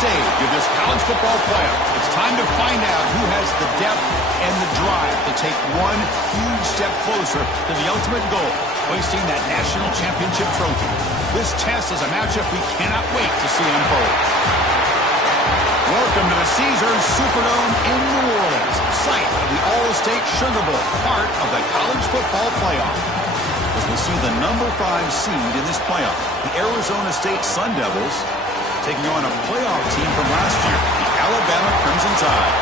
stage of this college football playoff. It's time to find out who has the depth and the drive to take one huge step closer to the ultimate goal, hoisting that national championship trophy. This test is a matchup we cannot wait to see unfold. Welcome to the Caesars Superdome in New Orleans, site of the All-State Sugar Bowl, part of the college football playoff. As we see the number 5 seed in this playoff, the Arizona State Sun Devils, taking on a playoff team from last year, the Alabama Crimson Tide.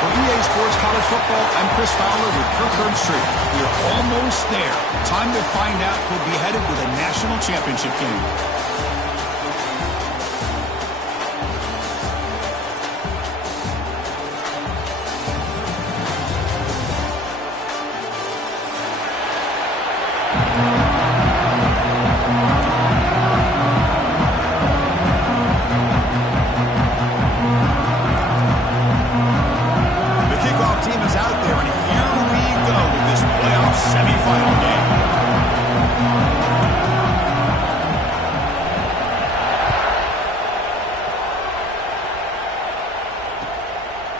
For EA Sports College Football, I'm Chris Fowler with Kirk Herbstreit. We are almost there. Time to find out who'll be headed to the national championship game.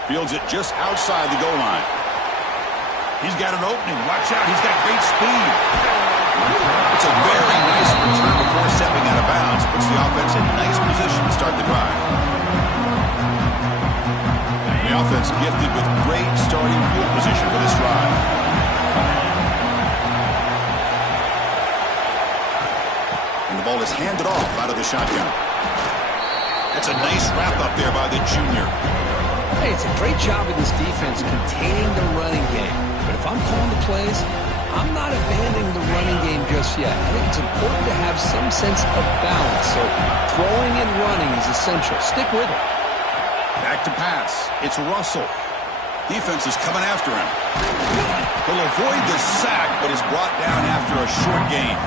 Fields it just outside the goal line. He's got an opening. Watch out. He's got great speed. It's a very nice return before stepping out of bounds. Puts the offense in nice position to start the drive. The offense gifted with great starting field position for this drive. And the ball is handed off out of the shotgun. That's a nice wrap up there by the junior. Hey, it's a great job of this defense containing the running game. But if I'm calling the plays, I'm not abandoning the running game just yet. I think it's important to have some sense of balance. So throwing and running is essential. Stick with it. Back to pass. It's Russell. Defense is coming after him. He'll avoid the sack, but is brought down after a short gain.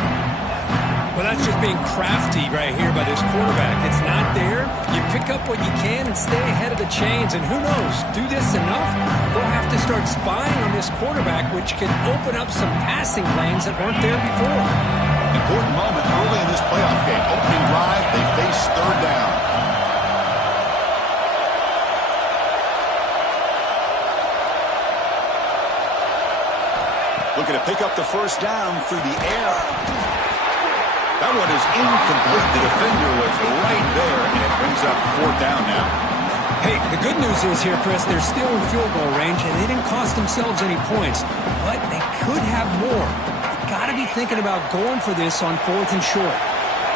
Well, that's just being crafty right here by this quarterback. It's not there. You pick up what you can and stay ahead of the chains. And who knows, do this enough, they'll have to start spying on this quarterback, which can open up some passing lanes that weren't there before. Important moment early in this playoff game. Opening drive, they face third down. Looking to pick up the first down through the air. That one is incomplete. The defender was right there, and it brings up fourth down now. Hey, the good news is here, Chris, they're still in field goal range, and they didn't cost themselves any points. But they could have more. They've got to be thinking about going for this on 4th and short.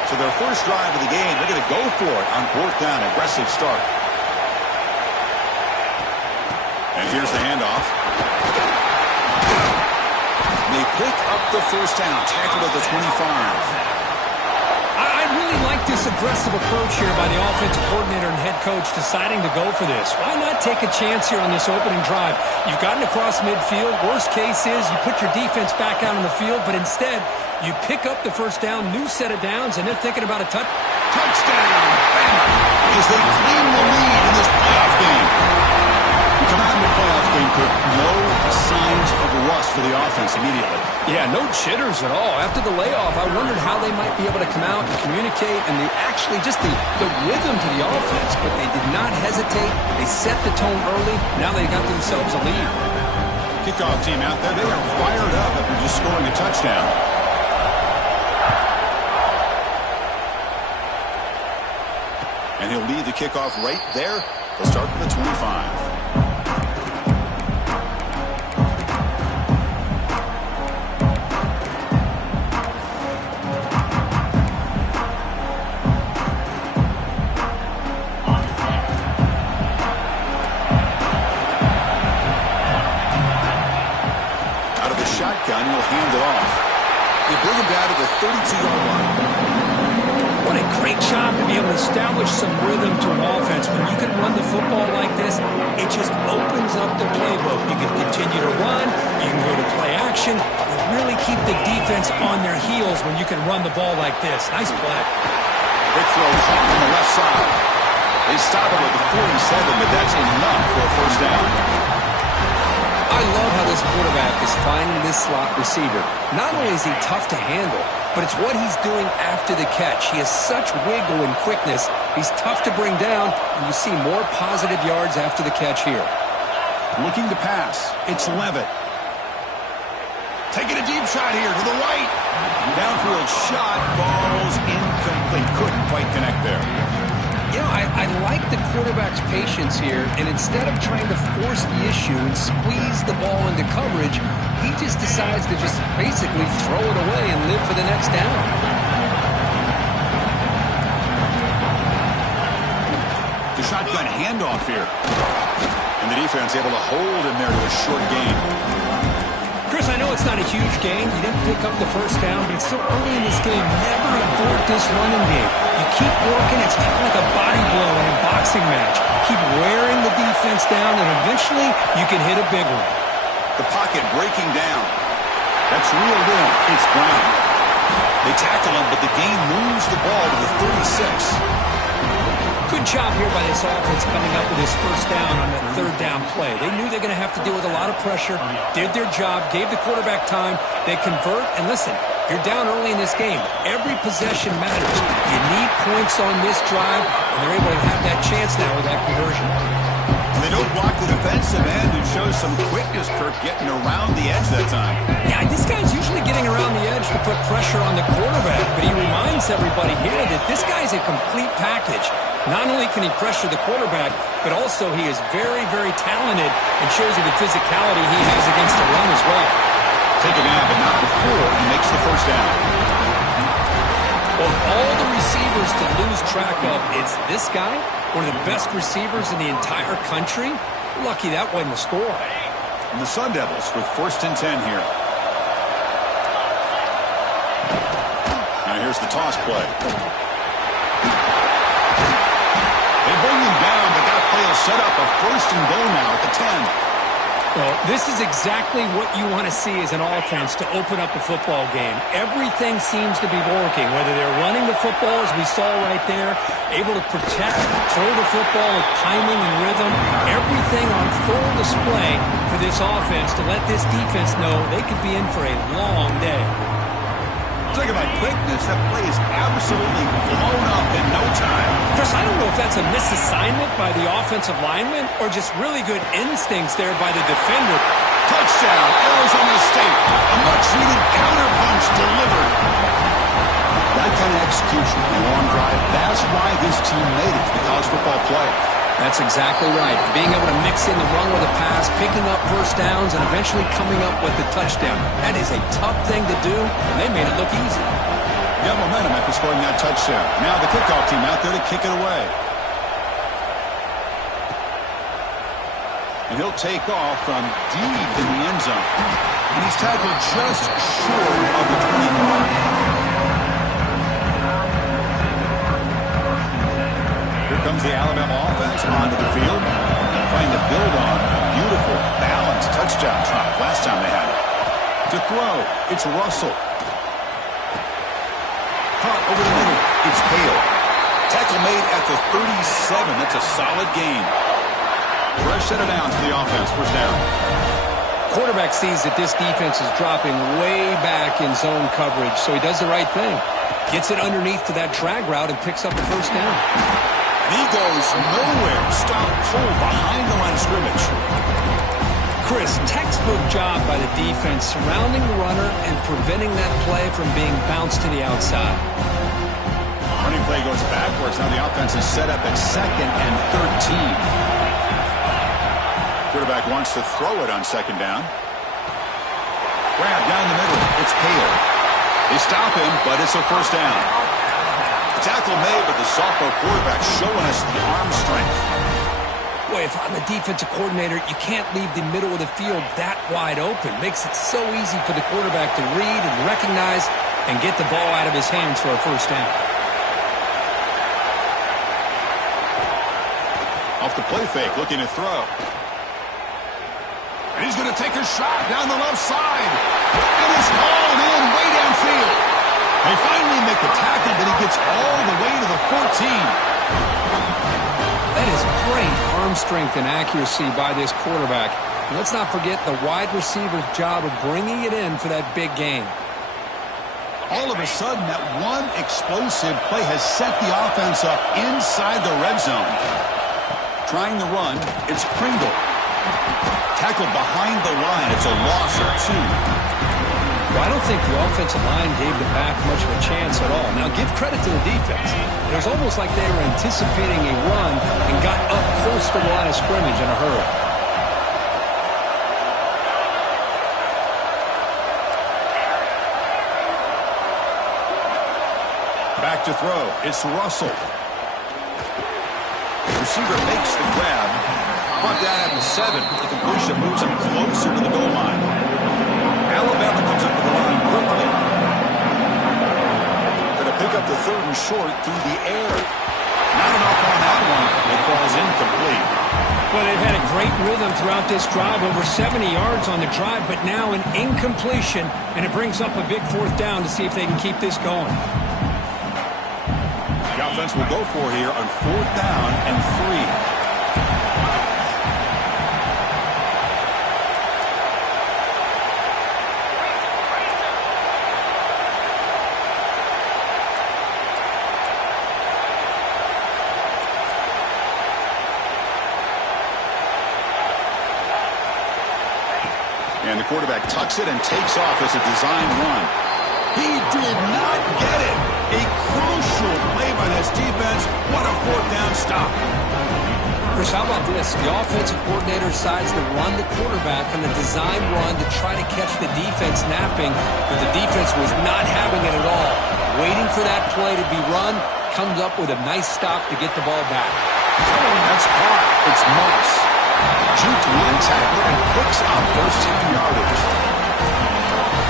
So their first drive of the game, they're going to go for it on 4th down. Aggressive start. And here's the handoff. They pick up the first down, tackled at the 25. I really like this aggressive approach here by the offensive coordinator and head coach deciding to go for this. Why not take a chance here on this opening drive? You've gotten across midfield. Worst case is you put your defense back out on the field, but instead you pick up the first down, new set of downs, and they're thinking about a touchdown. As they claim the lead in this playoff game. We come out in the playoff game, Kirk. No signs of rust for the offense immediately. Yeah, no jitters at all. After the layoff, I wondered how they might be able to come out and communicate, and just the rhythm to the offense. But they did not hesitate. They set the tone early. Now they got themselves a lead. Kickoff team out there, they are fired up after just scoring a touchdown. And he'll lead the kickoff right there. They'll start from the 25. Shotgun, he'll hand it off. They bring him down to the 32-yard line. What a great job to be able to establish some rhythm to an offense. When you can run the football like this, it just opens up the playbook. You can continue to run. You can go to play action. You really keep the defense on their heels when you can run the ball like this. Nice play. Big throw on the left side. They stop it at the 47, but that's enough for a first down. I love how this quarterback is finding this slot receiver. Not only is he tough to handle, but it's what he's doing after the catch. He has such wiggle and quickness. He's tough to bring down, and you see more positive yards after the catch here. Looking to pass. It's Levitt. Taking a deep shot here to the right. Downfield shot falls incomplete. Couldn't quite connect there. You know, I like the quarterback's patience here, and instead of trying to force the issue and squeeze the ball into coverage, he just decides to just basically throw it away and live for the next down. The shotgun handoff here. And the defense able to hold him there to a short gain. Chris, I know it's not a huge game. You didn't pick up the first down, but it's so early in this game. Never abort this running game. You keep working. It's kind of like a body blow in a boxing match. Keep wearing the defense down, and eventually you can hit a big one. The pocket breaking down. That's reeled in. It's Brown. They tackle him, but the gain moves the ball to the 36. Good job here by this offense coming up with his first down on that third down play. They knew they're going to have to deal with a lot of pressure, did their job, gave the quarterback time. They convert, and listen, you're down early in this game. Every possession matters. You need points on this drive, and they're able to have that chance now with that conversion. They don't block the defensive end and shows some quickness, Kirk, getting around the edge that time. Yeah, this guy's usually getting around the edge to put pressure on the quarterback, but he reminds everybody here that this guy's a complete package. Not only can he pressure the quarterback, but also he is very, very talented and shows you the physicality he has against the run as well. Take a nap, but not before he makes the first down. Of all the receivers to lose track of, it's this guy, one of the best receivers in the entire country. Lucky that wasn't the score. And the Sun Devils with 1st and 10 here. Now here's the toss play. They bring him down, but that play will set up a 1st and goal now at the 10. Well, this is exactly what you want to see as an offense to open up a football game. Everything seems to be working, whether they're running the football, as we saw right there, able to protect, throw the football with timing and rhythm, everything on full display for this offense to let this defense know they could be in for a long day. Talk about quickness. That play is absolutely blown up in no time. Chris, I don't know if that's a misassignment by the offensive lineman or just really good instincts there by the defender. Touchdown, Arizona State. A much-needed counterpunch delivered. That kind of execution on a long drive, that's why this team made it to the college football playoff. That's exactly right. Being able to mix in the run with a pass, picking up first downs, and eventually coming up with the touchdown. That is a tough thing to do, and they made it look easy. Yeah, momentum after scoring that touchdown. Now the kickoff team out there to kick it away. And he'll take off from deep in the end zone. And he's tackled just short of the 25. Here comes the Alabama offense onto the field, trying to build on a beautiful, balanced touchdown drive last time they had it. To throw, it's Russell. Caught over the middle, it's Hale. Tackle made at the 37. That's a solid gain. Fresh set of downs for the offense, first down. Quarterback sees that this defense is dropping way back in zone coverage, so he does the right thing. Gets it underneath to that drag route and picks up the first down. He goes nowhere. Stop cold behind the line of scrimmage. Chris, textbook job by the defense surrounding the runner and preventing that play from being bounced to the outside. Running play goes backwards. Now the offense is set up at 2nd and 13. Quarterback wants to throw it on 2nd down. Grab down the middle. It's Hale. They stop him, but it's a first down. Tackle made, but the sophomore quarterback showing us the arm strength. Boy, if I'm the defensive coordinator, you can't leave the middle of the field that wide open. Makes it so easy for the quarterback to read and recognize and get the ball out of his hands for a first down. Off the play fake, looking to throw. And he's going to take a shot down the left side. And it's called in way downfield. They finally make the tackle, but he gets all the way to the 14. That is great arm strength and accuracy by this quarterback. And let's not forget the wide receiver's job of bringing it in for that big gain. All of a sudden, that one explosive play has set the offense up inside the red zone. Trying the run, it's Pringle. Tackled behind the line. It's a loss of 2. Well, I don't think the offensive line gave the back much of a chance at all. Now, give credit to the defense. It was almost like they were anticipating a run and got up close to the line of scrimmage in a hurry. Back to throw. It's Russell. Receiver makes the grab. Brought down at the 7. The completion moves him closer to the goal line. Alabama comes up with the line quickly. Going to pick up the 3rd and short through the air. Not enough on that one. It falls incomplete. Well, they've had a great rhythm throughout this drive, over 70 yards on the drive, but now an incompletion, and it brings up a big 4th down to see if they can keep this going. The offense will go for here on 4th down and 3. And the quarterback tucks it and takes off as a design run. He did not get it. A crucial play by this defense. What a 4th down stop. Chris, how about this? The offensive coordinator decides to run the quarterback on a design run to try to catch the defense napping, but the defense was not having it at all. Waiting for that play to be run, comes up with a nice stop to get the ball back. That's caught. It's Moss. Juked one tackler and picks up first down yardage.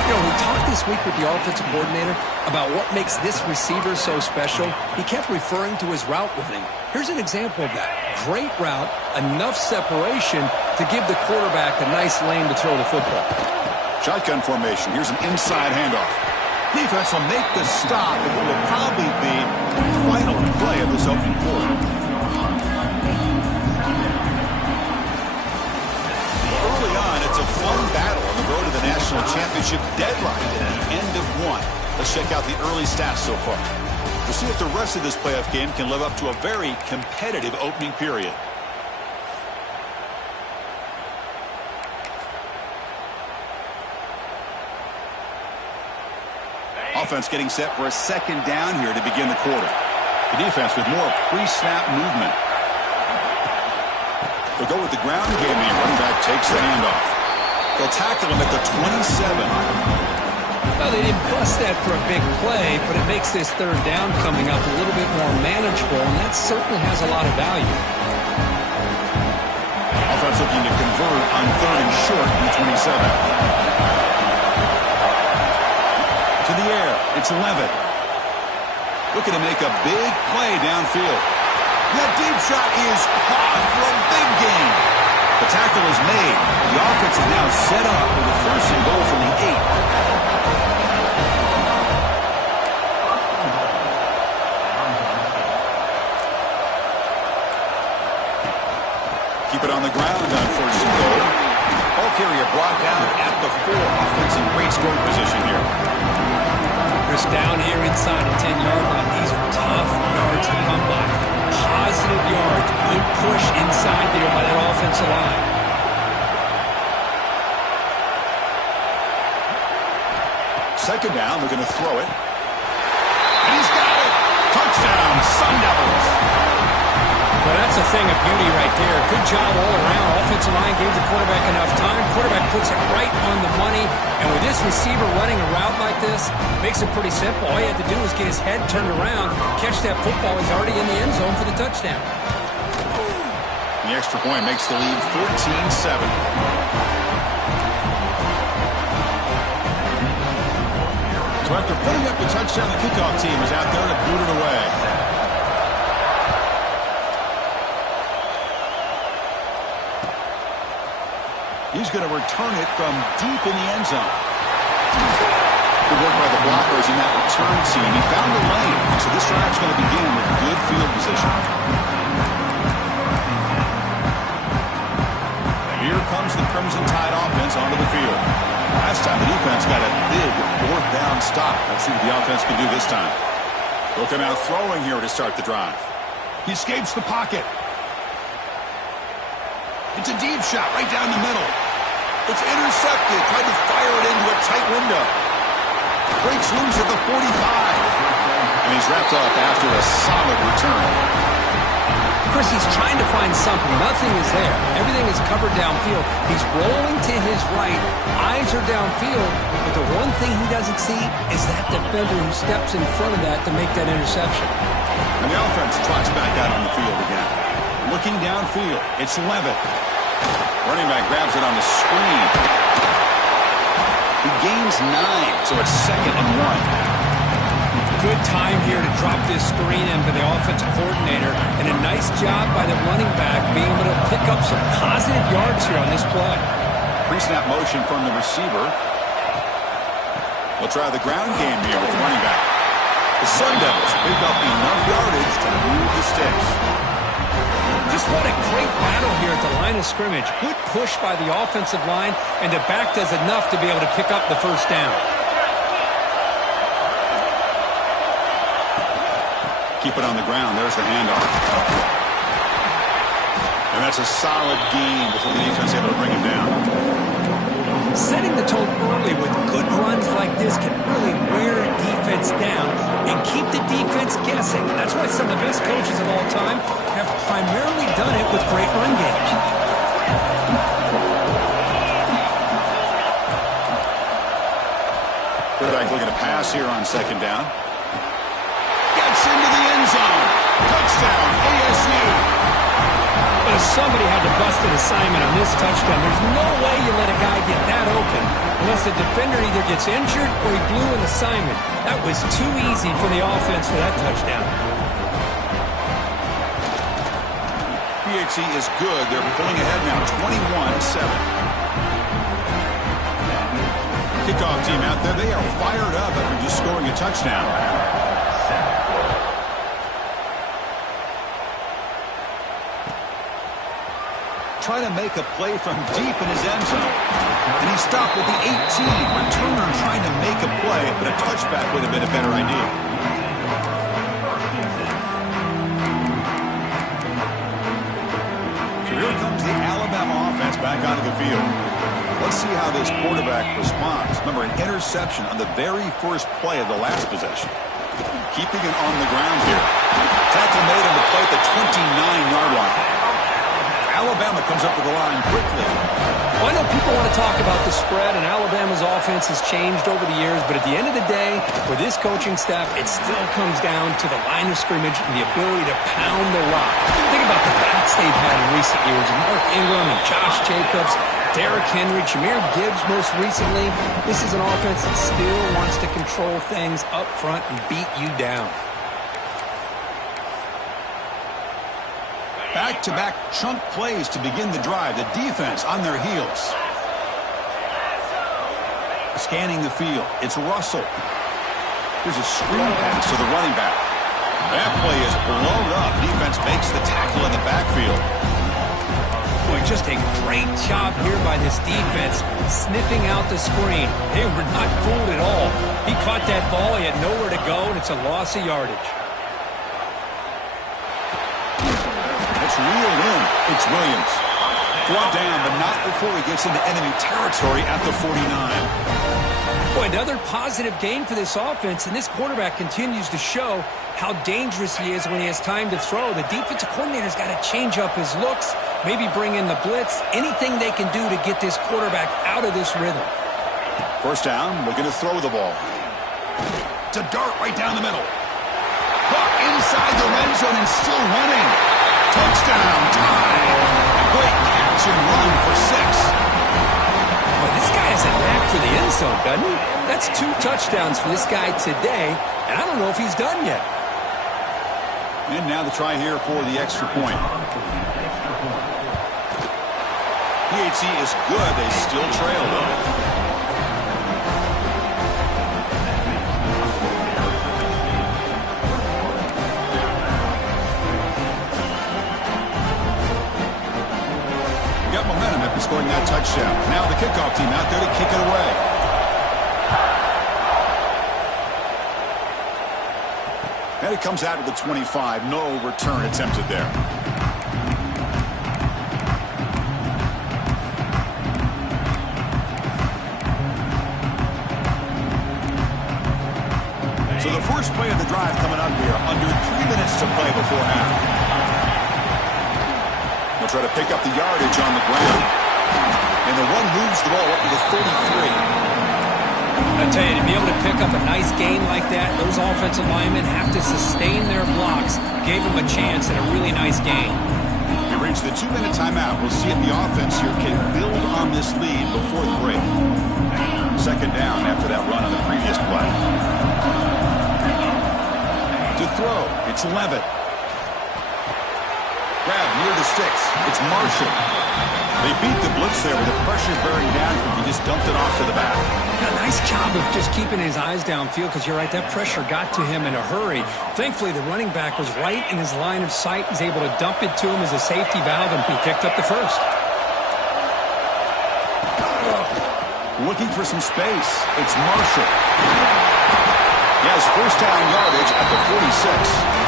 You know, we talked this week with the offensive coordinator about what makes this receiver so special. He kept referring to his route running. Here's an example of that. Great route, enough separation to give the quarterback a nice lane to throw the football. Shotgun formation. Here's an inside handoff. Defense will make the stop, and it will probably be the final play of this opening quarter. Early on, it's a fun battle on the road to the national championship deadline at the end of 1. Let's check out the early stats so far. We'll see if the rest of this playoff game can live up to a very competitive opening period. Offense getting set for a 2nd down here to begin the quarter. The defense with more pre-snap movement. They'll go with the ground game, and the running back takes the handoff. They'll tackle him at the 27. Well, they didn't bust that for a big play, but it makes this 3rd down coming up a little bit more manageable, and that certainly has a lot of value. Offense looking to convert on 3rd and short from the 27. To the air, it's Levitt. Looking to make a big play downfield. That deep shot is caught for a big gain. The tackle is made. The offense is now set up with a 1st and goal from the 8. Keep it on the ground on 1st and goal. Ball carrier brought down at the 4. Offense in great scoring position here. Chris, down here inside the 10-yard line. These are tough yards to come by. Positive yards. Good push inside there by that offensive line. Second down, they're going to throw it. And he's got it! Touchdown, Sun Devils! Well, that's a thing of beauty right there. Good job all around. Offensive line gave the quarterback enough time. Quarterback puts it right on the money. And with this receiver running a route like this, makes it pretty simple. All he had to do was get his head turned around, catch that football. He's already in the end zone for the touchdown. The extra point makes the lead 14-7. So after putting up the touchdown, the kickoff team is out there to boot it away. He's going to return it from deep in the end zone. Good work by the blockers in that return team. He found the lane, so this drive's going to begin with good field position. Here comes the Crimson Tide offense onto the field. Last time the defense got a big fourth down stop. Let's see what the offense can do this time. Looking out throwing here to start the drive. He escapes the pocket. It's a deep shot right down the middle. It's intercepted. Tried to fire it into a tight window. Breaks loose at the 45. And he's wrapped up after a solid return. Chris, he's trying to find something. Nothing is there. Everything is covered downfield. He's rolling to his right. Eyes are downfield. But the one thing he doesn't see is that defender who steps in front of that to make that interception. And the offense trots back out on the field again. Looking downfield. It's Levitt. Running back grabs it on the screen. He gains 9, so it's 2nd and 1. Good time here to drop this screen in for the offensive coordinator, and a nice job by the running back being able to pick up some positive yards here on this play. Pre-snap motion from the receiver. We'll try the ground game here with the running back. The Sun Devils pick up enough yardage to move the sticks. Just what a great battle here at the line of scrimmage. Good push by the offensive line, and the back does enough to be able to pick up the first down. Keep it on the ground. There's the handoff. And that's a solid gain before the defense able to bring him down. Setting the tone early with good runs like this can really wear a defense down and keep the defense guessing. That's why some of the best coaches of all time have primarily done it with great run games. Quarterback looking to pass here on 2nd down. Gets into the end zone. Touchdown, ASU. But if somebody had to bust an assignment on this touchdown, there's no way you let a guy get that open unless the defender either gets injured or he blew an assignment. That was too easy for the offense for that touchdown. PHC is good. They're pulling ahead now, 21-7. Kickoff team out there. They are fired up after just scoring a touchdown. Trying to make a play from deep in his end zone. And he stopped with the 18. Returner trying to make a play, but a touchback would have been a better idea. So here comes the Alabama offense back onto the field. Let's see how this quarterback responds. Remember, an interception on the very first play of the last possession. Keeping it on the ground here. Tackle made him to play at the 29-yard line. Alabama comes up with the line quickly. Well, I know people want to talk about the spread, and Alabama's offense has changed over the years, but at the end of the day, for this coaching staff, it still comes down to the line of scrimmage and the ability to pound the rock. Think about the bats they've had in recent years. Mark Ingram and Josh Jacobs, Derrick Henry, Jahmyr Gibbs most recently. This is an offense that still wants to control things up front and beat you down. Back-to-back chunk plays to begin the drive. The defense on their heels. Scanning the field. It's Russell. Here's a screen pass to the running back. That play is blown up. Defense makes the tackle in the backfield. Boy, just a great job here by this defense, sniffing out the screen. They were not fooled at all. He caught that ball. He had nowhere to go, and it's a loss of yardage. Reeled in. It's Williams. Brought down, but not before he gets into enemy territory at the 49. Boy, another positive gain for this offense, and this quarterback continues to show how dangerous he is when he has time to throw. The defensive coordinator's got to change up his looks, maybe bring in the blitz, anything they can do to get this quarterback out of this rhythm. First down, looking to throw the ball. It's a dart right down the middle. Caught inside the red zone and still running. Touchdown, tie. A great catch and run for 6. Well, this guy has a knack for the end zone, doesn't he? That's 2 touchdowns for this guy today, and I don't know if he's done yet. And now the try here for the extra point. PHC is good. They still trail, though. Momentum at after scoring that touchdown. Now the kickoff team out there to kick it away. And it comes out to the 25. No return attempted there. So the first play of the drive coming up here. Under 3 minutes to play before half. They'll try to pick up the yardage on the ground. And the one moves the ball up to the 33. I tell you, to be able to pick up a nice gain like that, those offensive linemen have to sustain their blocks. Gave them a chance at a really nice gain. We reach the 2-minute timeout. We'll see if the offense here can build on this lead before the break. Second down after that run on the previous play. To throw, it's Levitt. Grab near the sticks. It's Marshall. They beat the blitz there with the pressure bearing down. He just dumped it off to the back. A nice job of just keeping his eyes downfield, because you're right, that pressure got to him in a hurry. Thankfully, the running back was right in his line of sight. He's able to dump it to him as a safety valve, and he picked up the first. Looking for some space. It's Marshall. He has first down yardage at the 46.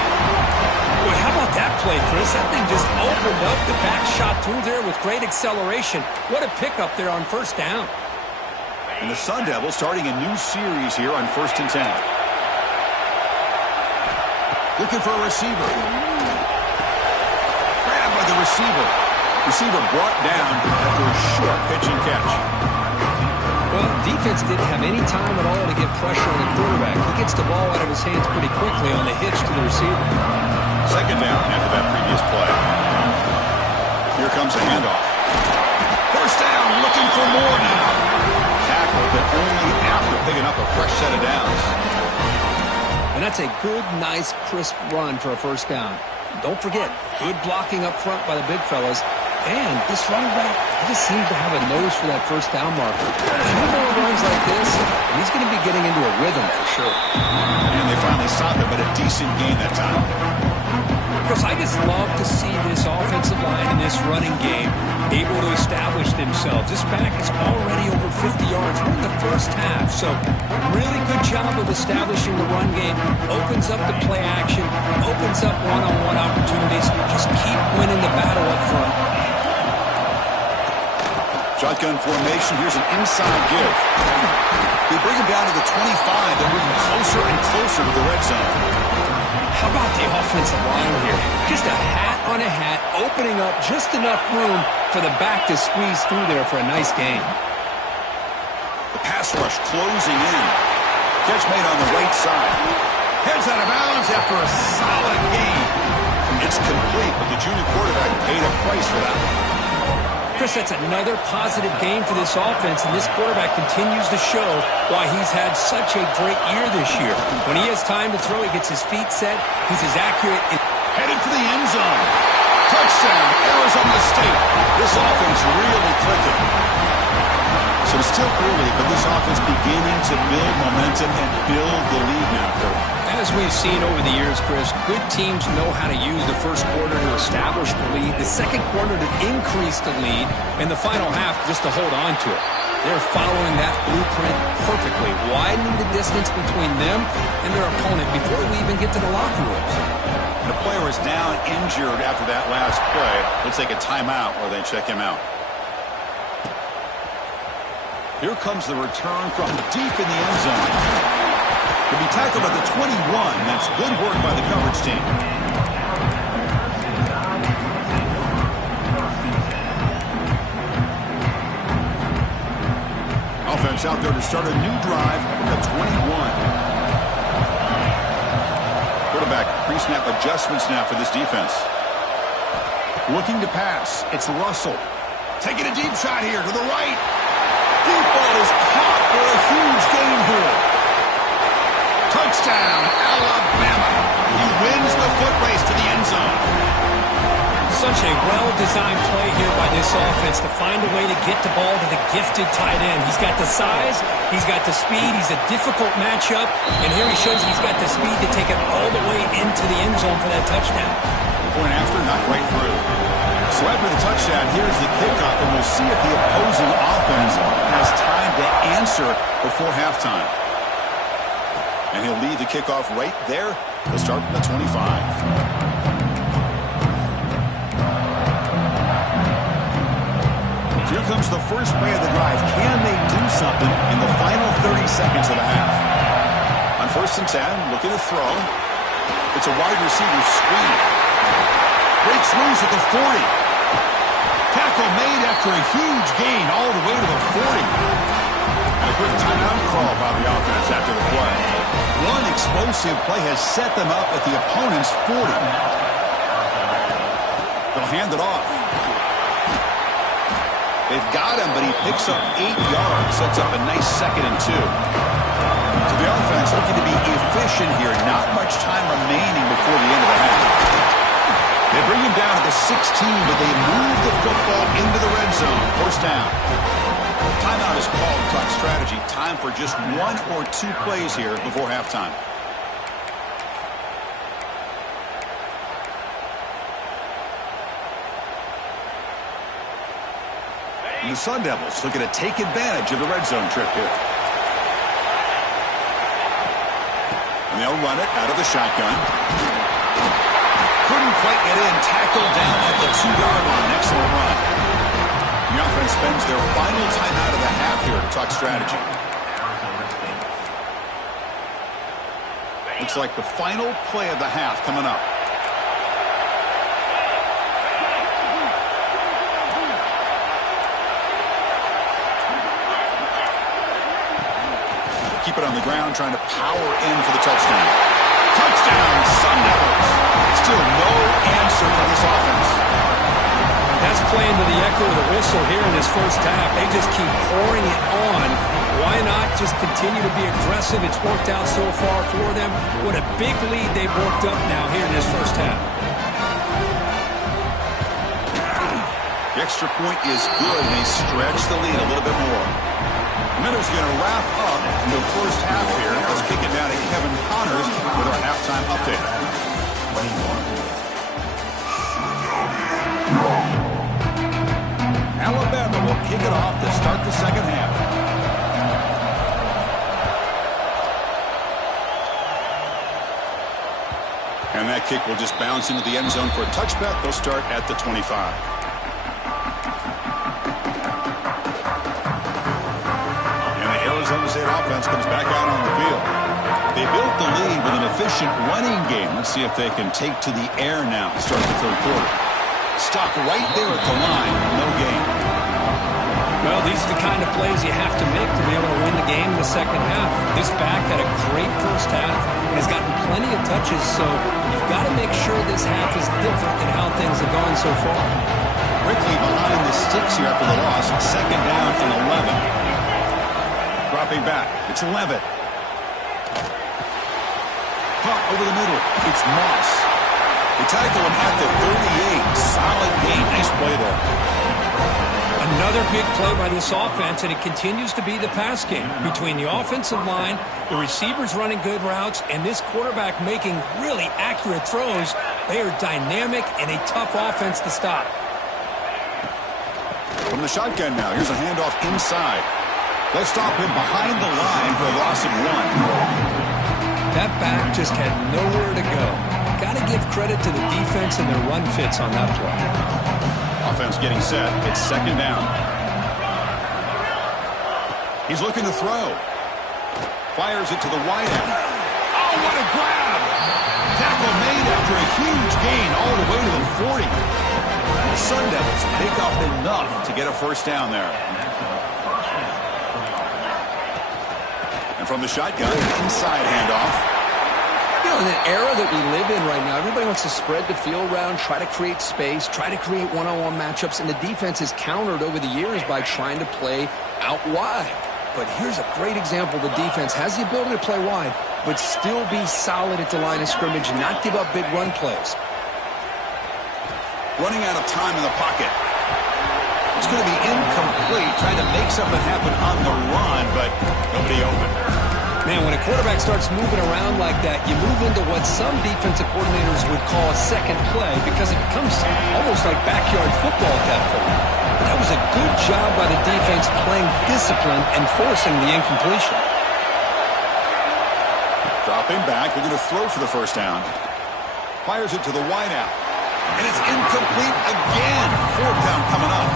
Boy, how about that play, Chris? That thing just opened up. The back shot through there with great acceleration. What a pickup there on first down. And the Sun Devils starting a new series here on 1st and 10. Looking for a receiver. Grabbed by the receiver. Receiver brought down after a short pitch and catch. Well, defense didn't have any time at all to get pressure on the quarterback. He gets the ball out of his hands pretty quickly on the hitch to the receiver. Second down after that previous play. Here comes a handoff. First down, looking for more now. Tackle, but only after picking up a fresh set of downs. And that's a good, nice, crisp run for a first down. Don't forget, good blocking up front by the big fellas. And this running back, he just seems to have a nose for that first down marker. A few more runs like this, and he's going to be getting into a rhythm for sure. And they finally stopped him, but a decent gain that time. Chris, I just love to see this offensive line in this running game able to establish themselves. This back is already over 50 yards. We're in the first half, so really good job of establishing the run game. Opens up the play action, opens up one-on-one opportunities. Just keep winning the battle up front. Shotgun formation. Here's an inside give. They bring him down to the 25. They're moving closer and closer to the red zone. How about the offensive line here? Just a hat on a hat, opening up just enough room for the back to squeeze through there for a nice gain. The pass rush closing in. Catch made on the right side. Heads out of bounds after a solid gain. It's complete, but the junior quarterback paid a price for that one. Chris, that's another positive game for this offense, and this quarterback continues to show why he's had such a great year this year. When he has time to throw, he gets his feet set. He's as accurate. Headed for the end zone. Touchdown, Arizona State. This offense really clicking. So it's still early, but this offense beginning to build momentum and build the lead now, Kurt. As we've seen over the years, Chris, good teams know how to use the first quarter to establish the lead, the second quarter to increase the lead, and the final half just to hold on to it. They're following that blueprint perfectly, widening the distance between them and their opponent before we even get to the locker rooms. The player is down injured after that last play. Let's take a timeout or they check him out. Here comes the return from deep in the end zone. To be tackled at the 21. That's good work by the coverage team. Offense out there to start a new drive from the 21. Quarterback pre-snap adjustments now for this defense. Looking to pass. It's Russell. Taking a deep shot here to the right. Deep ball is caught for a huge gain here. Touchdown, Alabama. He wins the foot race to the end zone. Such a well-designed play here by this offense to find a way to get the ball to the gifted tight end. He's got the size, he's got the speed, he's a difficult matchup, and here he shows he's got the speed to take it all the way into the end zone for that touchdown. Point after, not right through. So after the touchdown, here's the kickoff, and we'll We'll see if the opposing offense has time to answer before halftime. And he'll lead the kickoff right there. He'll start from the 25. Here comes the first play of the drive. Can they do something in the final 30 seconds of the half? On 1st and 10, looking to throw. It's a wide receiver screen. Breaks loose at the 40. Tackle made after a huge gain all the way to the 40. And a quick timeout call by the offense after the play. One explosive play has set them up at the opponent's 40. They'll hand it off. They've got him, but he picks up 8 yards, sets up a nice 2nd and 2. So the offense looking to be efficient here. Not much time remaining before the end of the half. They bring him down at the 16, but they move the football into the red zone. First down. Timeout is called to talk strategy. Time for just 1 or 2 plays here before halftime. And the Sun Devils looking to take advantage of the red zone trip here. And they'll run it out of the shotgun. Couldn't quite get in. Tackled down at the 2-yard line. Excellent run. The offense spends their final timeout of the half here to talk strategy. Looks like the final play of the half coming up. Keep it on the ground, trying to power in for the touchdown. Touchdown, Sun Devils. Still no answer for this offense. That's playing to the echo of the whistle here in this first half. They just keep pouring it on. Why not just continue to be aggressive? It's worked out so far for them. What a big lead they've worked up now here in this first half. The extra point is good, and they stretch the lead a little bit more. The Minnows going to wrap up the first half here. Let's kick it down to Kevin Connors with our halftime update. Alabama will kick it off to start the second half. And that kick will just bounce into the end zone for a touchback. They'll start at the 25. Arizona State offense comes back out on the field. They built the lead with an efficient running game. Let's see if they can take to the air now to start the third quarter. Stopped right there at the line. No gain. Well, these are the kind of plays you have to make to be able to win the game in the second half. This back had a great first half and has gotten plenty of touches, so you've got to make sure this half is different than how things have gone so far. Quickly behind the sticks here after the loss. 2nd down and 11. Dropping back. It's 11. Pump over the middle. It's Moss. They tackle him at the 38. Solid game. Nice play there. Another big play by this offense, and it continues to be the pass game. Between the offensive line, the receivers running good routes, and this quarterback making really accurate throws, they are dynamic and a tough offense to stop. From the shotgun now. Here's a handoff inside. They'll stop him behind the line for a loss of 1. That back just had nowhere to go. Got to give credit to the defense and their run fits on that play. Offense getting set. It's 2nd down. He's looking to throw. Fires it to the wide end. Oh, what a grab! Tackle made after a huge gain all the way to the 40. The Sun Devils pick up enough to get a first down there. And from the shotgun, inside handoff. You know, in an era that we live in right now, everybody wants to spread the field around, try to create space, try to create one-on-one matchups, and the defense has countered over the years by trying to play out wide. But here's a great example. The defense has the ability to play wide, but still be solid at the line of scrimmage and not give up big run plays. Running out of time in the pocket. It's going to be incomplete, trying to make something happen on the run, but nobody open. Man, when a quarterback starts moving around like that, you move into what some defensive coordinators would call a second play because it becomes almost like backyard football at that point. But that was a Good job by the defense playing discipline and forcing the incompletion. Dropping back, they're going to throw for the first down. Fires it to the wideout. And it's incomplete again. Fourth down coming up.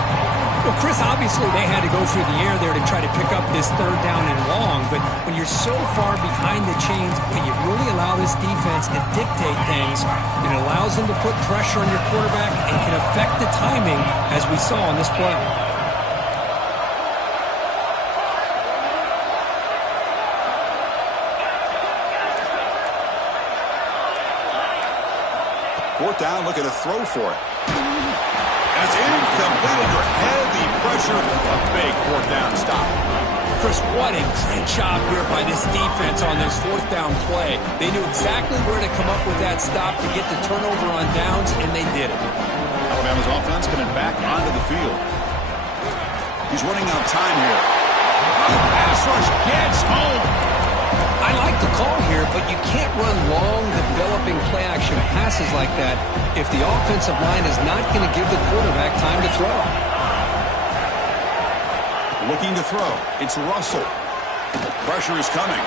Well, Chris, obviously they had to go through the air there to try to pick up this third down and long, but when you're so far behind the chains, can you really allow this defense to dictate things? It allows them to put pressure on your quarterback and can affect the timing, as we saw on this play. Fourth down, looking to throw for it. And it's incomplete under heavy pressure. A big fourth down stop. Chris, what a great job here by this defense on this fourth down play. They knew exactly where to come up with that stop to get the turnover on downs, and they did it. Alabama's offense coming back onto the field. He's running out of time here. The pass rush gets home. I like the call here, but you can't run long, developing play-action passes like that if the offensive line is not going to give the quarterback time to throw. Looking to throw. It's Russell. Pressure is coming.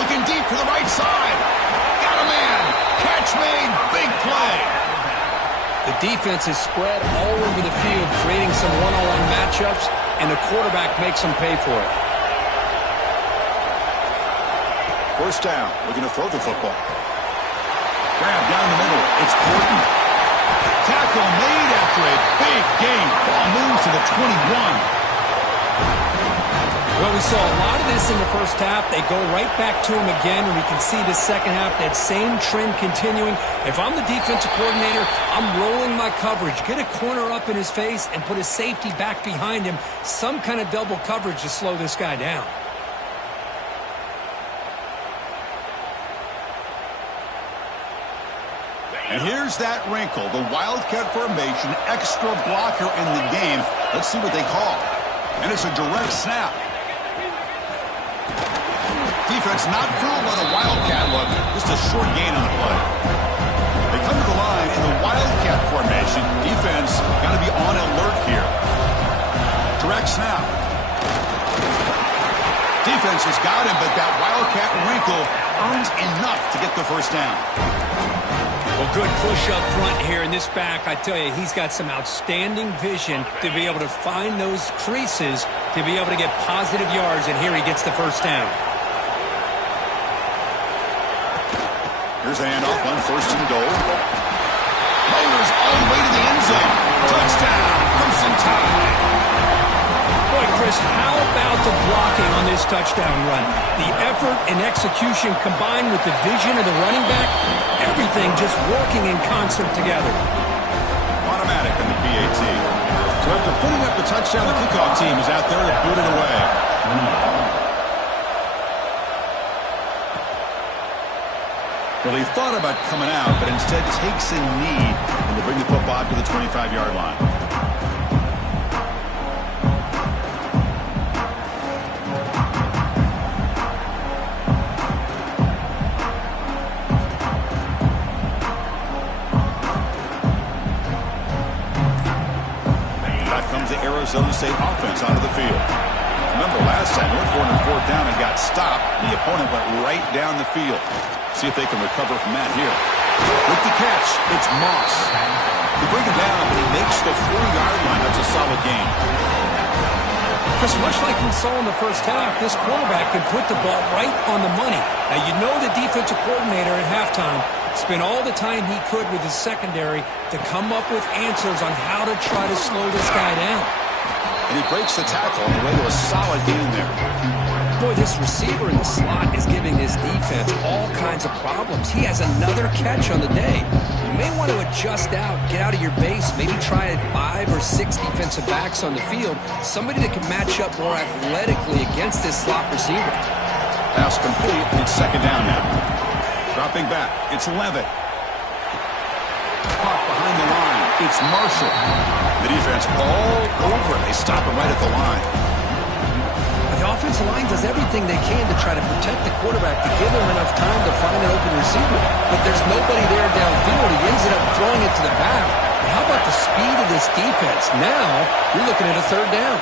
Looking deep to the right side. Got a man. Catch made. Big play. The defense is spread all over the field, creating some one-on-one matchups, and the quarterback makes them pay for it. First down, looking to throw the football. Grab down the middle. It's Porton. Tackle made after a big gain. Ball moves to the 21. Well, we saw a lot of this in the first half. They go right back to him again, and we can see the second half, that same trend continuing. If I'm the defensive coordinator, I'm rolling my coverage. Get a corner up in his face and put a safety back behind him. Some kind of double coverage to slow this guy down. And here's that wrinkle, the Wildcat formation, extra blocker in the game. Let's see what they call. And it's a direct snap. Defense not fooled by the Wildcat look. Just a short gain on the play. They come to the line in the Wildcat formation. Defense got to be on alert here. Direct snap. Defense has got him, but that Wildcat wrinkle earns enough to get the first down. Well, good push up front here in this back. I tell you, he's got some outstanding vision to be able to find those creases, to be able to get positive yards, and here he gets the first down. Here's a handoff on first and goal. Motors all the way to the end zone. Touchdown, Crimson Tide. Boy, Chris, how about the blocking on this touchdown run? The effort and execution combined with the vision of the running back, everything just working in concert together. Automatic on the PAT. So after putting up the touchdown, the kickoff team is out there to boot it away. Well, he thought about coming out, but instead takes a knee and to bring the football to the 25-yard line. Arizona State offense onto the field. Remember last time, they went for it on fourth down and got stopped. The opponent went right down the field. See if they can recover from that here. With the catch, it's Moss. They bring him down, but he makes the 40-yard line. That's a solid gain. Chris, much like we saw in the first half, this quarterback can put the ball right on the money. Now, you know the defensive coordinator at halftime spent all the time he could with his secondary to come up with answers on how to try to slow this guy down. And he breaks the tackle on the way to a solid gain there. Boy, this receiver in the slot is giving his defense all kinds of problems. He has another catch on the day. You may want to adjust out, get out of your base, maybe try 5 or 6 defensive backs on the field, somebody that can match up more athletically against this slot receiver. Pass complete, and it's second down now. Dropping back, it's Levitt. Caught behind the line, it's Marshall. The defense all over. They stop him right at the line. The offensive line does everything they can to try to protect the quarterback, to give him enough time to find an open receiver. But there's nobody there downfield. He ends up throwing it to the back. It how about the speed of this defense? Now, you're looking at a third down.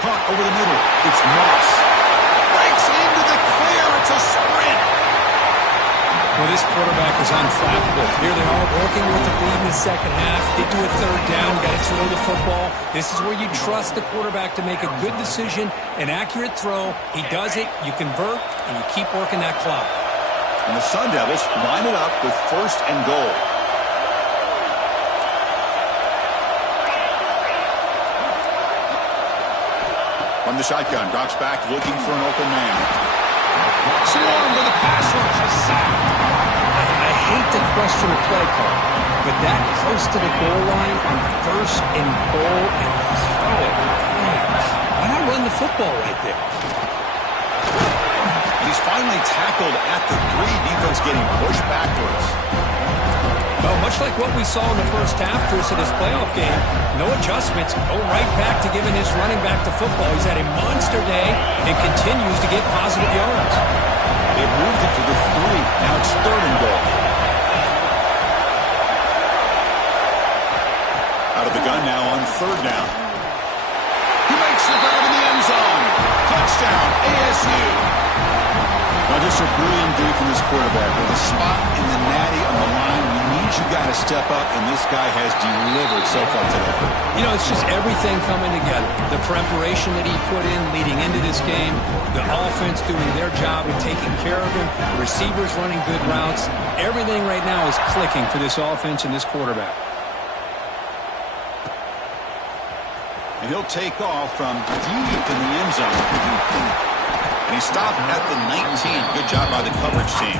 Caught over the middle. It's Moss. Breaks into the clear. It's a sprint. Well, this quarterback is unflappable. Here they are working with the lead in the second half. Get to a third down. Got to throw the football. This is where you trust the quarterback to make a good decision, an accurate throw. He does it, you convert, and you keep working that clock. And the Sun Devils line it up with 1st and goal. From the shotgun, drops back looking for an open man. Swarm with a pass rush, a sack. I hate to question a play call, but that close to the goal line on 1st and goal and throw it. Why not run the football right there? He's finally tackled at the 3. Defense getting pushed backwards. Well, much like what we saw in the first half, Chris, of this playoff game, no adjustments, go right back to giving his running back the football. He's had a monster day and continues to get positive yards. They've moved it to the 3. Now it's 3rd and goal. Out of the gun now on 3rd down. He makes the grab in the end zone. Touchdown, ASU. Now just a brilliant day from this quarterback. With a spot in the natty on the line, we need you guys to step up, and this guy has delivered so far today. You know, it's just everything coming together. The preparation that he put in leading into this game, the offense doing their job of taking care of him, the receivers running good routes. Everything right now is clicking for this offense and this quarterback. And he'll take off from deep in the end zone. And he stopped at the 19. Good job by the coverage team.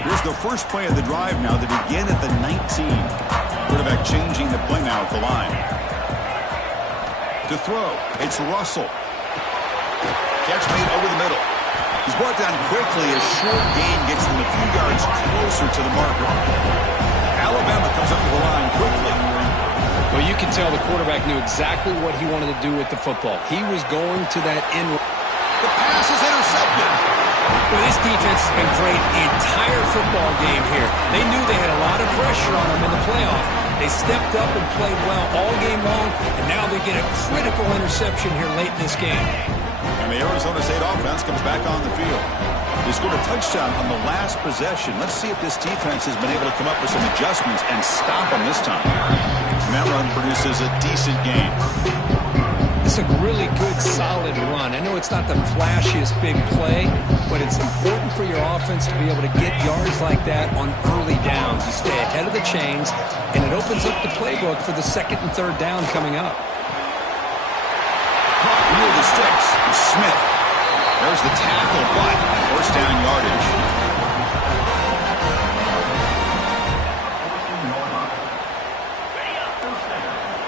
Here's the first play of the drive now to begin at the 19. Quarterback changing the play now at the line. To throw, it's Russell. Catch made over the middle. He's brought down quickly. A short gain gets them a few yards closer to the marker. Alabama comes up to the line quickly. Well, you can tell the quarterback knew exactly what he wanted to do with the football. He was going to that end. The pass is intercepted. Well, this defense has been great the entire football game here. They knew they had a lot of pressure on them in the playoff. They stepped up and played well all game long, and now they get a critical interception here late in this game. And the Arizona State offense comes back on the field. They scored a touchdown on the last possession. Let's see if this defense has been able to come up with some adjustments and stop them this time. And that run produces a decent gain. It's a really good, solid run. I know it's not the flashiest big play, but it's important for your offense to be able to get yards like that on early downs. You stay ahead of the chains, and it opens up the playbook for the 2nd and 3rd down coming up. Caught near the sticks is Smith. There's the tackle, but 1st down yardage.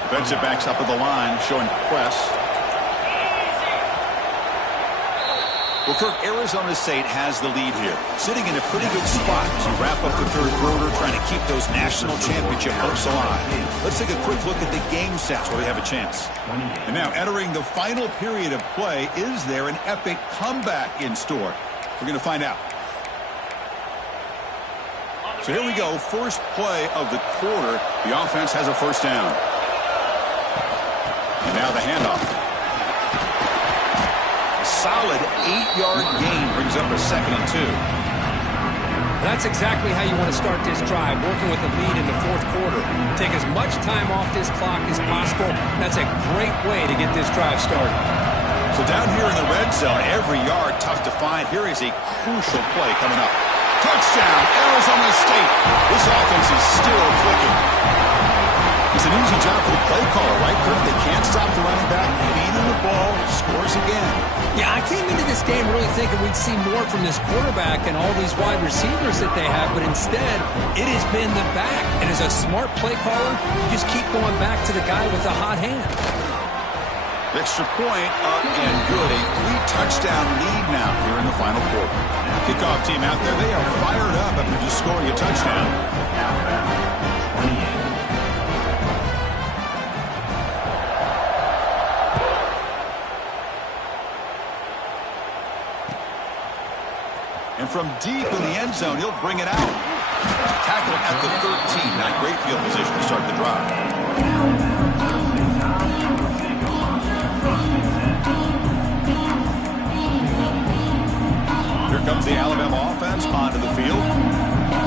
Defensive backs up at the line, showing press. Well, Kirk, Arizona State has the lead here, sitting in a pretty good spot as you wrap up the 3rd quarter, trying to keep those national championship hopes alive. Let's take a quick look at the game stats where we have a chance. And now, entering the final period of play, is there an epic comeback in store? We're going to find out. So here we go, first play of the quarter. The offense has a 1st down. And now the handoff. A solid 8-yard gain brings up a 2nd and 2. That's exactly how you want to start this drive, working with a lead in the 4th quarter. Take as much time off this clock as possible. That's a great way to get this drive started. So down here in the red zone, every yard tough to find. Here is a crucial play coming up. Touchdown, Arizona State. This offense is still clicking. It's an easy job for the play caller, right, Kirk? They can't stop the running back, feeding the ball, scores again. Yeah, I came into this game really thinking we'd see more from this quarterback and all these wide receivers that they have, but instead, it has been the back. And as a smart play caller, you just keep going back to the guy with the hot hand. Extra point up and good. A 3-touchdown lead now here in the final quarter. Kickoff team out there, they are fired up after just scoring a touchdown. from deep in the end zone. He'll bring it out. Tackle at the 13. Not great field position to start the drive. Here comes the Alabama offense onto the field.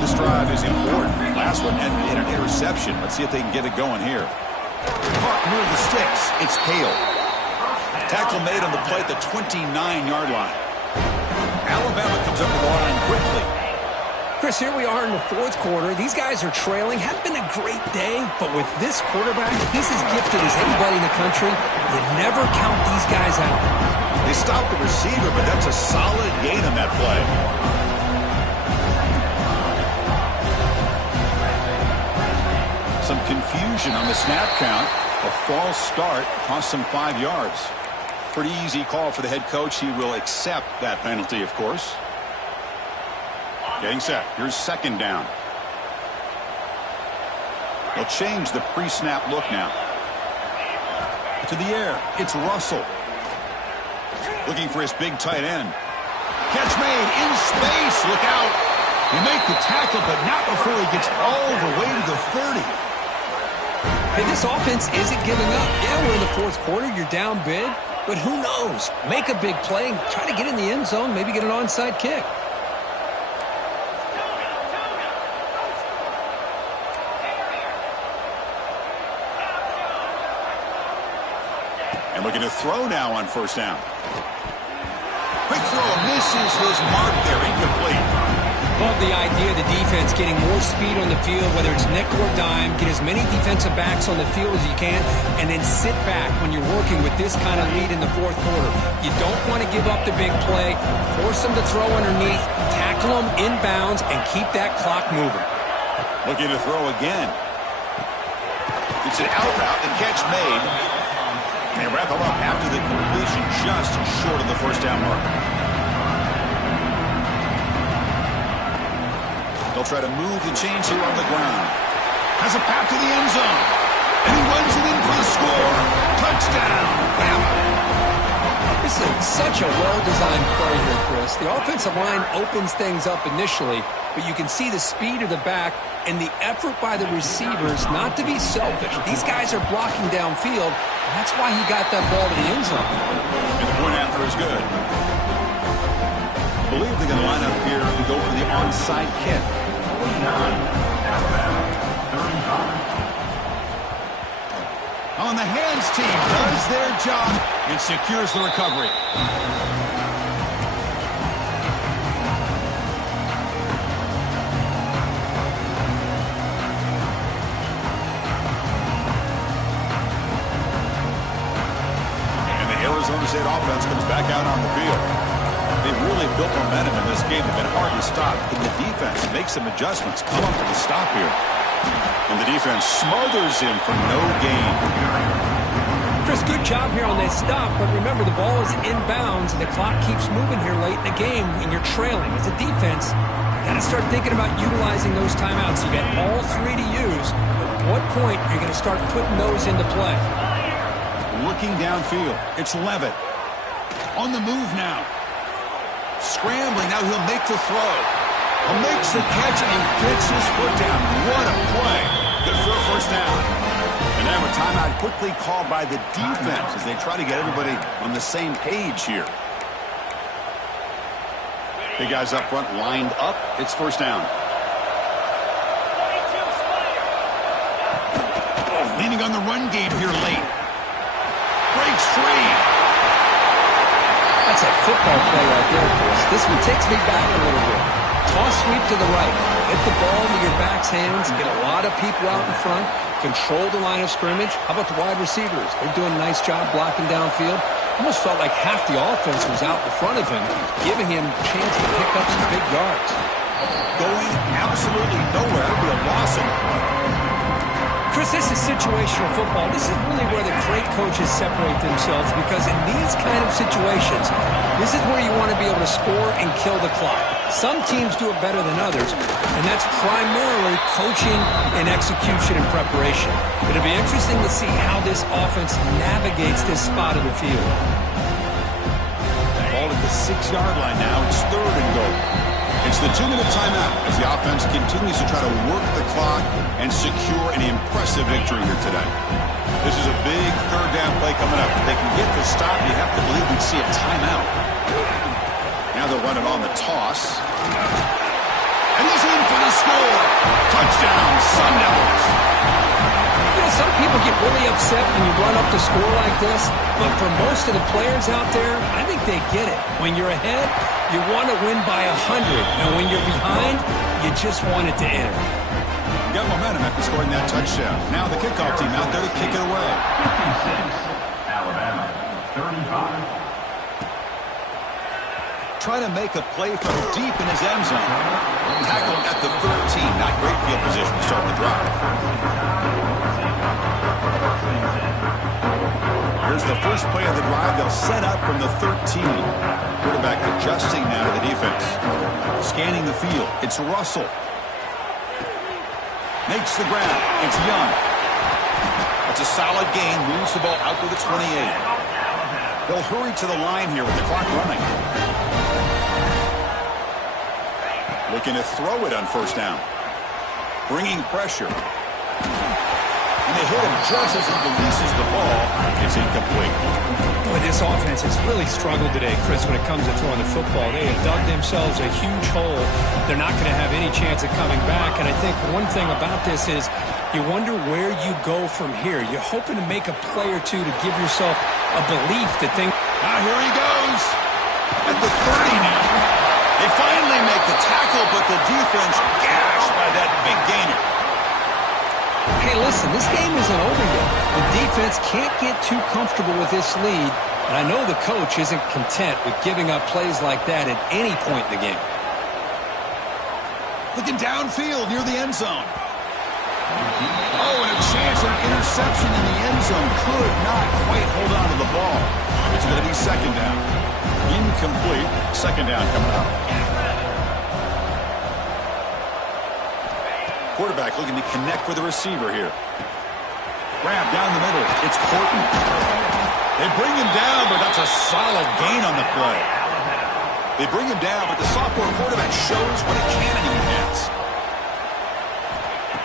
This drive is important. Last one ended in an interception. Let's see if they can get it going here. Caught near the sticks. It's Hale. Tackle made on the play at the 29-yard line. Alabama comes up to the line quickly. Chris, here we are in the fourth quarter. These guys are trailing. Hadn't been a great day, but with this quarterback, he's as gifted as anybody in the country. You never count these guys out. They stopped the receiver, but that's a solid gain on that play. Some confusion on the snap count. A false start cost him 5 yards. Pretty easy call for the head coach. He will accept that penalty, of course. Getting set. Here's second down. They'll change the pre-snap look now. To the air. It's Russell. Looking for his big tight end. Catch made in space. Look out. You make the tackle, but not before he gets all the way to the 30. Hey, this offense isn't giving up. Yeah, we're in the fourth quarter. You're down big. But who knows? Make a big play. Try to get in the end zone. Maybe get an onside kick. And looking to throw now on first down. Quick throw. Misses his mark there. Incomplete. Love the idea of the defense getting more speed on the field, whether it's nickel or dime, get as many defensive backs on the field as you can, and then sit back when you're working with this kind of lead in the fourth quarter. You don't want to give up the big play, force them to throw underneath, tackle them inbounds, and keep that clock moving. Looking to throw again. It's an out route, the catch made. They wrap him up after the completion just short of the first down mark. They'll try to move the chains here on the ground. Has a path to the end zone. And he runs it in for the score. Touchdown, Bama. This is such a well-designed play here, Chris. The offensive line opens things up initially, but you can see the speed of the back and the effort by the receivers not to be selfish. These guys are blocking downfield, and that's why he got that ball to the end zone. And the point after is good. I believe they're going to line up here and go for the onside kick. On the hands team does their job and secures the recovery. And the Arizona State offense comes back out on the field. They've really built momentum in this game. They've been hard to stop. Can the defense make some adjustments? Come up with a stop here. And the defense smothers him for no gain. Chris, good job here on that stop, but remember the ball is inbounds and the clock keeps moving here late in the game and you're trailing. As a defense, you got to start thinking about utilizing those timeouts. You got all three to use. At what point are you going to start putting those into play? Looking downfield, it's Levitt. On the move now. Scrambling, now he'll make the throw. He makes the catch and gets his foot down. What a play. Good for a first down. And now a timeout quickly called by the defense as they try to get everybody on the same page here. Big guys up front lined up. It's first down. Leaning on the run game here late. Breaks free. That's a football play right there, Chris. This one takes me back a little bit. Toss sweep to the right. Get the ball into your back's hands. Get a lot of people out in front. Control the line of scrimmage. How about the wide receivers? They're doing a nice job blocking downfield. Almost felt like half the offense was out in front of him, giving him a chance to pick up some big yards. Going absolutely nowhere. It'll be a loss. Chris, this is situational football. This is really where the great coaches separate themselves because in these kind of situations, this is where you want to be able to score and kill the clock. Some teams do it better than others, and that's primarily coaching and execution and preparation. It'll be interesting to see how this offense navigates this spot of the field. Ball at the 6-yard line now. It's third and goal. It's the 2-minute timeout as the offense continues to try to work the clock and secure an impressive victory here today. This is a big third down play coming up. If they can get the stop, you have to believe we'd see a timeout. Now they'll run it on the toss. And he's in for the score. Touchdown, Sun Devils. You know, some people get really upset when you run up the score like this, but for most of the players out there, I think they get it. When you're ahead, you want to win by 100, and when you're behind, you just want it to end. Got momentum after scoring that touchdown. Now the kickoff team out there to kick it away. 56, Alabama, 35. Trying to make a play from deep in his end zone. Tackled at the 13. Not great field position to start the drive. Here's the first play of the drive. They'll set up from the 13. Quarterback adjusting now to the defense. Scanning the field. It's Russell. Makes the grab. It's Young. That's a solid gain. Moves the ball out to the 28. They'll hurry to the line here with the clock running. Looking to throw it on first down. Bringing pressure. And they hit him just as he releases the ball. It's incomplete. Boy, this offense has really struggled today, Chris, when it comes to throwing the football. They have dug themselves a huge hole. They're not going to have any chance of coming back. And I think one thing about this is you wonder where you go from here. You're hoping to make a play or two to give yourself a belief that things... Now here he goes. At the 30 now. They finally make the tackle, but the defense gashed by that big gainer. Hey, listen, this game isn't over yet. The defense can't get too comfortable with this lead, and I know the coach isn't content with giving up plays like that at any point in the game. Looking downfield near the end zone. Oh, and a chance of interception in the end zone. Could not quite hold on to the ball. It's going to be second down. Incomplete. Second down coming up. Quarterback looking to connect with the receiver here. Grab down the middle. It's Horton. They bring him down, but that's a solid gain on the play. They bring him down, but the sophomore quarterback shows what a cannon he has.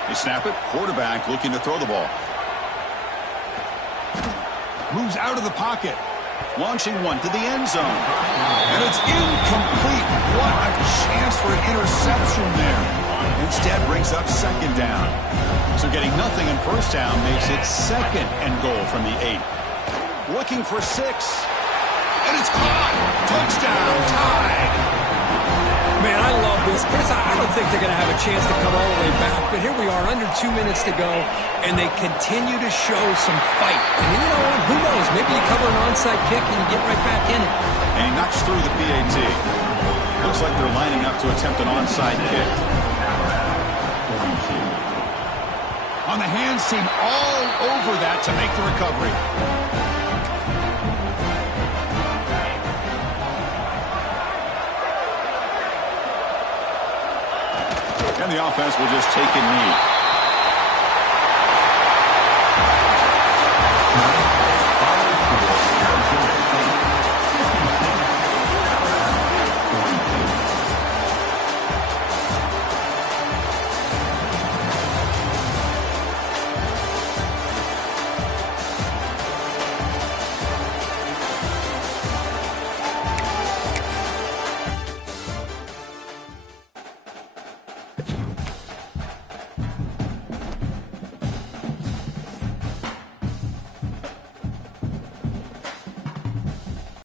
They snap it. Quarterback looking to throw the ball. Moves out of the pocket. Launching one to the end zone. And it's incomplete. What a chance for an interception there. Instead brings up second down. So getting nothing on first down makes it second and goal from the 8. Looking for 6. And it's caught. Touchdown. Tied. Man, I love this. Chris, I don't think they're going to have a chance to come all the way back. But here we are, under 2 minutes to go, and they continue to show some fight. And you know what? Who knows? Maybe you cover an onside kick and you get right back in it. And he knocks through the PAT. Looks like they're lining up to attempt an onside kick. On the hands team all over that to make the recovery. And the offense will just take a knee.